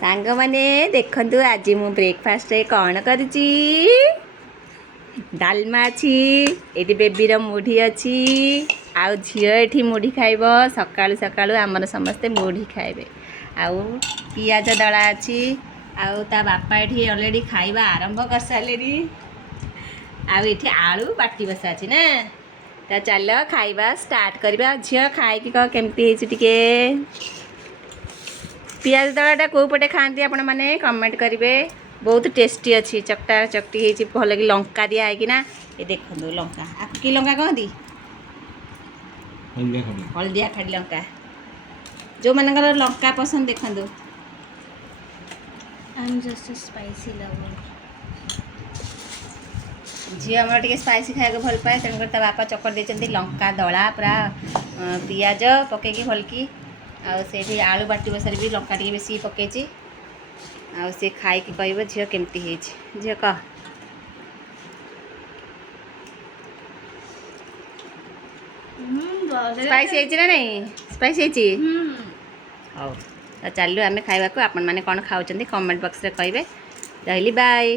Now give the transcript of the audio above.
सांग मैंने देखु आज मु ब्रेकफास्ट कौन करी डालमा अच्छी ये बेबीर मुढ़ी अच्छी आउ झील ये मुढ़ी खाइब सकाळु सकाळु आमर समस्ते मुढ़ी खाइबे आउ पियाज दला अच्छी आउ ता बापा ये ऑलरेडी खाइबा आरंभ कर सारे आउ ये आलू बाटी बसा अच्छी ना तो चल खाइबा स्टार्ट करवा झील खाई कह केमती टिके पियाज दलाटा कौ पटे खाती आपण मैंने कमेंट करेंगे बहुत टेस्टी अच्छी चकटा चकटी होती भल कि लंका दिया है कि ना ये देखो लंका कि लंका कहती हलदिया खाड़ी लंका जो मानकर लंका पसंद देखो झी आम टे स्पाइसी खाया भल पाए तेणुकर बापा चकर देते लंका दला पूरा पियाज पकईकि भलकी आठी आलू बाटी बसार भी लंका टे बेसी पकई आउ खाई कह झील केमती झील कह स्पाइसी है ना नहीं स्पाइसी हाँ चलू आम खावा को आपण मैंने कौन खाऊँ कमेंट बॉक्स रे कहे रही बाय।